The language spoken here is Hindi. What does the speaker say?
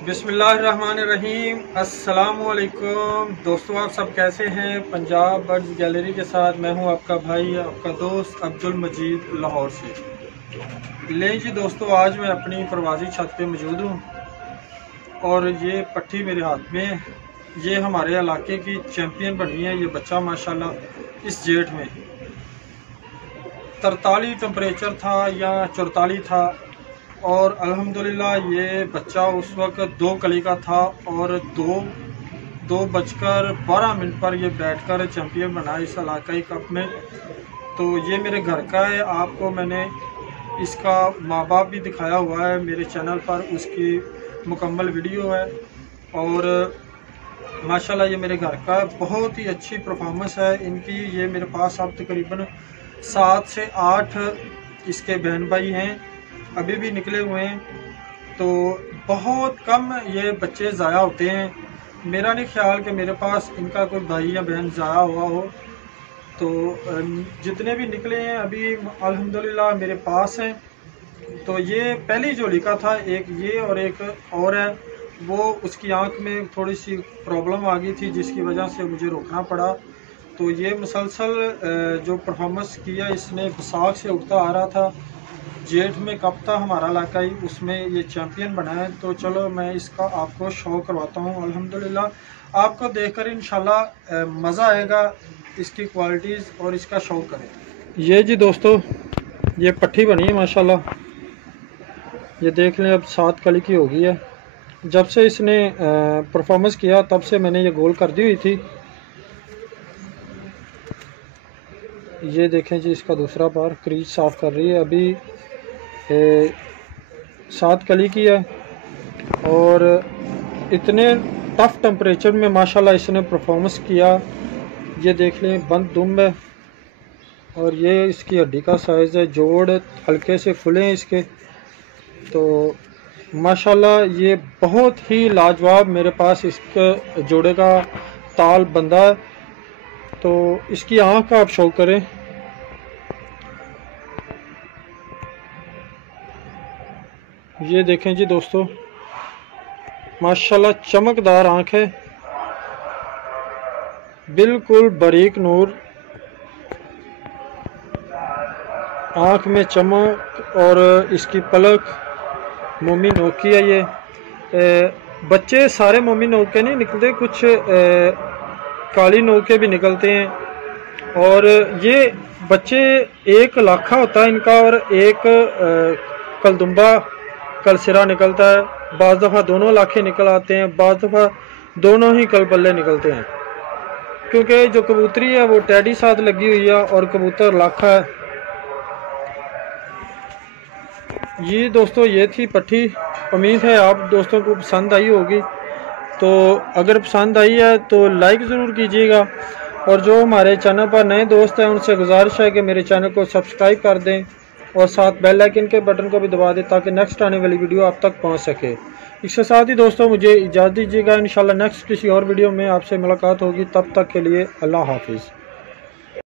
बिस्मिल्लाहिर्रहमानिर्रहीम। अस्सलामुअलैकुम दोस्तों, आप सब कैसे हैं? पंजाब बर्ड्स गैलरी के साथ मैं हूं आपका भाई, आपका दोस्त अब्दुल मजीद लाहौर से। ले जी दोस्तों, आज मैं अपनी प्रवासी छत पे मौजूद हूं और ये पट्टी मेरे हाथ में है। ये हमारे इलाके की चैम्पियन बनी है। ये बच्चा माशाल्लाह इस जेठ में 43 टेम्परेचर था या 44 था और अल्हम्दुलिल्लाह ये बच्चा उस वक्त 2 कली का था और 2:12 पर ये बैठकर चैम्पियन बना इस इलाकाई कप में। तो ये मेरे घर का है। आपको मैंने इसका माँ बाप भी दिखाया हुआ है मेरे चैनल पर, उसकी मुकम्मल वीडियो है। और माशाल्लाह ये मेरे घर का बहुत ही अच्छी परफॉर्मेंस है इनकी। ये मेरे पास अब तकरीबन 7 से 8 इसके बहन भाई हैं, अभी भी निकले हुए हैं। तो बहुत कम ये बच्चे ज़ाया होते हैं। मेरा नहीं ख्याल कि मेरे पास इनका कोई भाई या बहन ज़ाया हुआ हो। तो जितने भी निकले हैं अभी अल्हम्दुलिल्लाह मेरे पास हैं। तो ये पहली जोड़ी का था, एक ये और एक और है। वो उसकी आंख में थोड़ी सी प्रॉब्लम आ गई थी जिसकी वजह से मुझे रोकना पड़ा। तो ये मुसलसल जो परफॉर्मेंस किया इसने बैसाख से उठता आ रहा था। जेठ में कब था हमारा इलाका ही, उसमें ये चैम्पियन बना है। तो चलो मैं इसका आपको शो करवाता हूँ। अल्हम्दुलिल्लाह आपको देखकर इंशाल्लाह मज़ा आएगा इसकी क्वालिटीज़ और इसका शो करें। ये जी दोस्तों, ये पट्टी बनी है माशाल्लाह। ये देख लें, अब 7 कली की हो गई है। जब से इसने परफॉर्मेंस किया तब से मैंने ये गोल कर दी हुई थी। ये देखें जी, इसका दूसरा बार क्रीज साफ़ कर रही है। अभी 7 कली की है और इतने टफ़ टेम्परेचर में माशाल्लाह इसने परफॉर्मेंस किया। ये देख लें, बंद दुम है और ये इसकी हड्डी का साइज़ है। जोड़ हल्के से खुले हैं इसके। तो माशाल्लाह ये बहुत ही लाजवाब मेरे पास इसके जोड़े का ताल बंदा है। तो इसकी आँख का आप शो करें। ये देखें जी दोस्तों, माशाल्लाह चमकदार आँख है, बिल्कुल बारीक नूर, आँख में चमक और इसकी पलक मोमी नोक की है। ये बच्चे सारे मोमी नोक के नहीं निकलते, कुछ काली नोक के भी निकलते हैं। और ये बच्चे एक लाखा होता है इनका और एक कलदुम्बा कलसिरा निकलता है। बाज़ दफ़ा दोनों लाखे निकल आते हैं, बाज़ दफ़ा दोनों ही कलपल्ले निकलते हैं, क्योंकि जो कबूतरी है वो टैडी साथ लगी हुई है और कबूतर लाखा है। ये दोस्तों ये थी पट्टी। उम्मीद है आप दोस्तों को पसंद आई होगी। तो अगर पसंद आई है तो लाइक ज़रूर कीजिएगा और जो हमारे चैनल पर नए दोस्त हैं उनसे गुजारिश है कि मेरे चैनल को सब्सक्राइब कर दें और साथ बेल आइकन के बटन को भी दबा दें ताकि नेक्स्ट आने वाली वीडियो आप तक पहुंच सके। इसके साथ ही दोस्तों मुझे इजाज़त दीजिएगा। इंशाल्लाह नेक्स्ट किसी और वीडियो में आपसे मुलाकात होगी। तब तक के लिए अल्लाह हाफिज़।